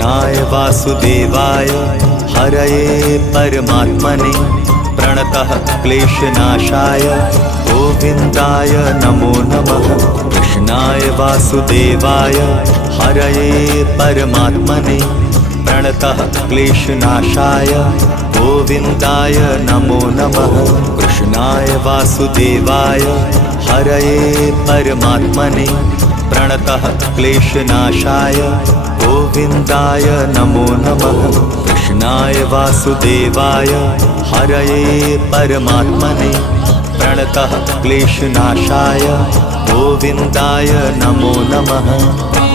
कृष्णाय वासुदेवाय हरये परमात्मने प्रणतः क्लेशनाशाय गोविन्दाय नमो नमः। कृष्णाय वासुदेवाय हरये परमात्मने प्रणतः क्लेशनाशाय गोविन्दाय नमो नमः। कृष्णाय वासुदेवाय हरये परमात्मने प्रणतः क्लेशनाशाय गोविन्दाय नमो नमः। कृष्णाय वासुदेवाय हरये परमात्मने प्रणतः क्लेशनाशाय गोविन्दाय नमो नमः।